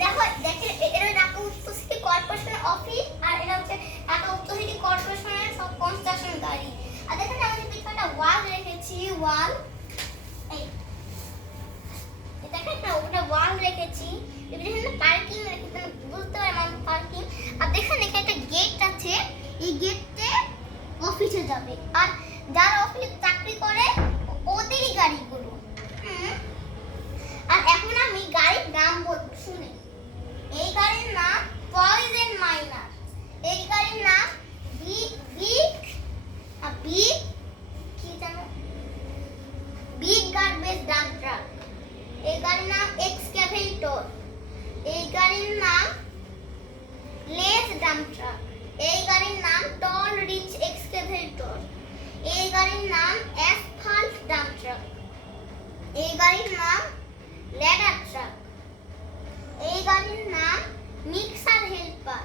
দেখো দেখেন এটা ঢাকা উত্তর সিটি কর্পোরেশন অফিস আর এটা হচ্ছে ঢাকা উত্তর সিটি কর্পোরেশনের সব কনস্ট্রাকশন গাড়ি। আর দেখেন আমি পিছনে ওয়াল রেখেছি, ওয়াল এই দেখেন না ওটা ওয়াল রেখেছি, এখানে পার্কিং রেখেছি, বুঝতে পারেন আমার পার্কিং। আর দেখেন এখানে একটা গেট আছে, এই গেটে অফিসে যাবে। আর যারা অফিসে চাকরি করে ওদেরই গাড়িগুলো। আর এখন আমি গাড়ির নাম বলবো, শুনে। এই গাড়ির নাম পয়জন মাইনার। এই গাড়ির নাম বিগ কি জানো, বিগ গার্বেজ ডাম্প ট্রাক। এই গাড়ির নাম এক্সকাভেটর। এই গাড়ির নাম লেস ডাম্প ট্রাক। এই গাড়ির নাম টল রিচ এক্সকাভেটর। এই গাড়ির নাম অ্যাসফাল্ট ডাম্প ট্রাক। এই গাড়ির নাম ল্যাডার ট্রাক। এই গাড়ির নাম মিক্সার হেল্পার।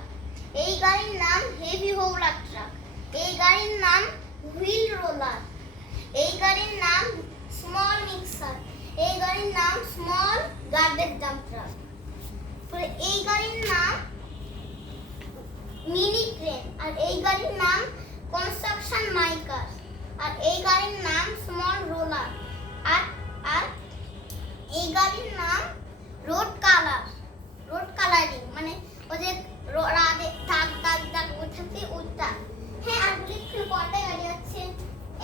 এই গাড়ির নাম হেভি হোলার ট্রাক। এই গাড়ির নাম হুইল রোলার। এই গাড়ির নাম স্মল মিক্সার। এই গাড়ির নাম স্মল গার্বেজ ডাম্প ট্রাক। এই গাড়ির নাম মিনি ক্রেন। আর এই গাড়ির নাম কনস্ট্রাকশন মাইকার। আর এই গাড়ির নাম স্মল রোলার। আর এই গাড়ির নাম রোড কালারিং, মানে ওই যে রাগে দাগ দাগ দাগ ওঠাতে ওইটা। হ্যাঁ, আর লিখুন কয়টা গাড়ি আছে,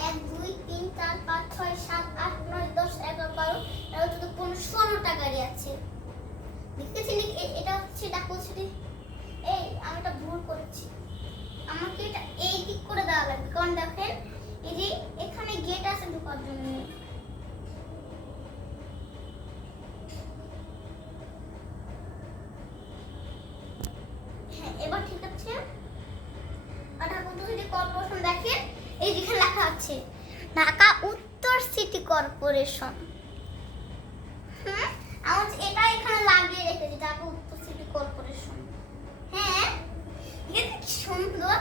1 2 3 4 5 6 7 8 9 10 11 12 13 14 15 16টা গাড়ি আছে। দেখেছেন এটা হচ্ছে ঢাকা সিটি। এই আমি এটা ভুল করেছি, আমাকে এটা এই দিক করে দেওয়া লাগবে, কারণ দেখেন এই যে এখানে গেট আছে ঢোকার জন্য। হ্যাঁ, এবার ঠিক আছে। আর ঢাকা উত্তর সিটি কর্পোরেশন দেখেন এই যেখানে লেখা আছে ঢাকা উত্তর সিটি কর্পোরেশন। আমার এটা এখানে লাগিয়ে রেখেছি ঢাকা উত্তর সিটি কর্পোরেশন। হ্যাঁ, কি সুন্দর।